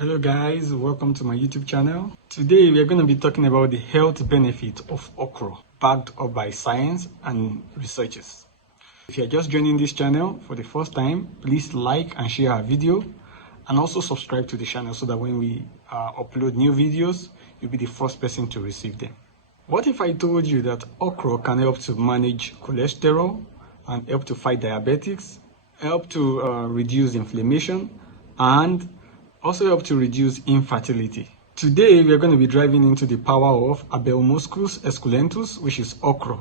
Hello guys, welcome to my YouTube channel. Today we are going to be talking about the health benefit of okra, backed up by science and researchers. If you are just joining this channel for the first time, please like and share our video, and also subscribe to the channel so that when we upload new videos, you'll be the first person to receive them. What if I told you that okra can help to manage cholesterol and help to fight diabetics, help to reduce inflammation, and also help to reduce infertility? Today we are going to be driving into the power of Abelmoschus esculentus, which is okra,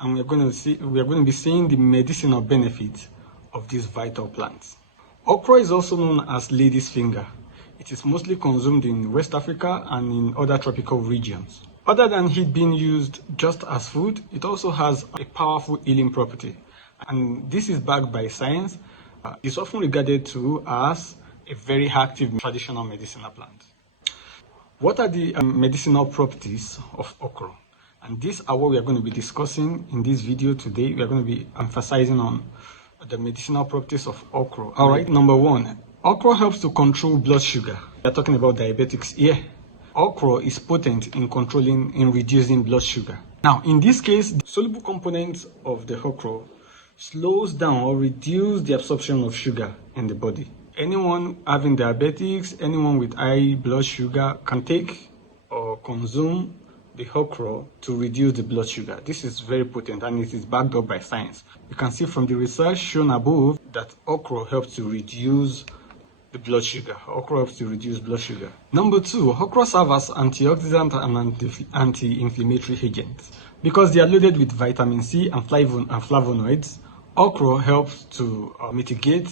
and we are going to be seeing the medicinal benefits of this vital plant. Okra is also known as lady's finger. It is mostly consumed in West Africa and in other tropical regions. Other than it being used just as food, it also has a powerful healing property, and this is backed by science. It's often regarded to as a very active traditional medicinal plant. What are the medicinal properties of okra? And these are what we are going to be discussing in this video today. We are going to be emphasizing on the medicinal properties of okra. All right, number one, okra helps to control blood sugar. We are talking about diabetics here. Okra is potent in reducing blood sugar. Now, in this case, the soluble component of the okra slows down or reduces the absorption of sugar in the body. Anyone having diabetics, anyone with high blood sugar can take or consume the okra to reduce the blood sugar. This is very potent and it is backed up by science. You can see from the research shown above that okra helps to reduce the blood sugar. Okra helps to reduce blood sugar. Number two, okra serves as antioxidant and anti-inflammatory agents. Because they are loaded with vitamin C and flavonoids, okra helps to mitigate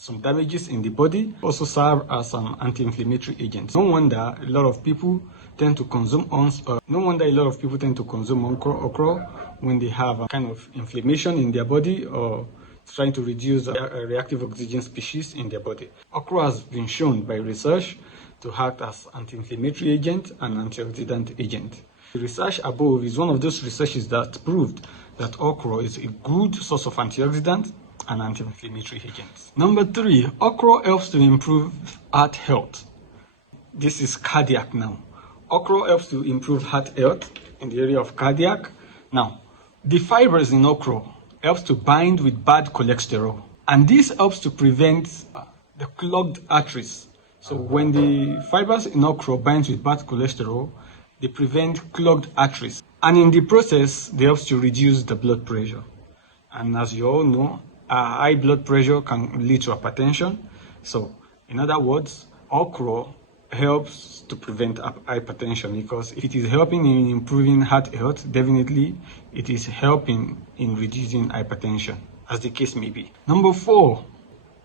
some damages in the body, also serve as an anti-inflammatory agent. No wonder a lot of people tend to consume okra when they have a kind of inflammation in their body or trying to reduce a reactive oxygen species in their body. Okra has been shown by research to act as anti-inflammatory agent and antioxidant agent. The research above is one of those researches that proved that okra is a good source of antioxidant and anti-inflammatory agents. Number three, okra helps to improve heart health. This is cardiac now. Okra helps to improve heart health in the area of cardiac. Now, the fibers in okra helps to bind with bad cholesterol, and this helps to prevent the clogged arteries. So when the fibers in okra bind with bad cholesterol, they prevent clogged arteries, and in the process they help to reduce the blood pressure. And as you all know, high blood pressure can lead to hypertension. So in other words, okra helps to prevent hypertension, because if it is helping in improving heart health, definitely it is helping in reducing hypertension, as the case may be. Number four,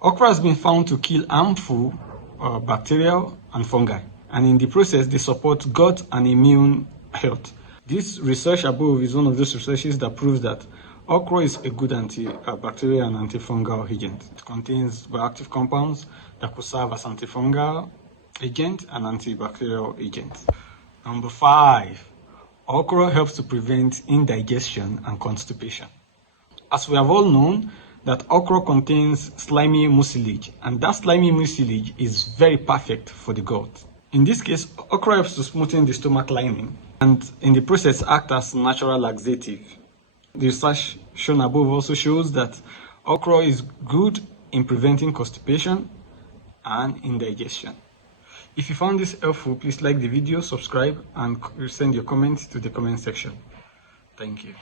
okra has been found to kill harmful bacteria and fungi, and in the process they support gut and immune health. This research above is one of those researches that proves that okra is a good antibacterial and antifungal agent. It contains bioactive compounds that could serve as antifungal agent and antibacterial agent. Number five, okra helps to prevent indigestion and constipation. As we have all known that okra contains slimy mucilage, and that slimy mucilage is very perfect for the gut. In this case, okra helps to smoothen the stomach lining and in the process act as natural laxative. The research shown above also shows that okra is good in preventing constipation and indigestion. If you found this helpful, please like the video, subscribe, and send your comments to the comment section. Thank you.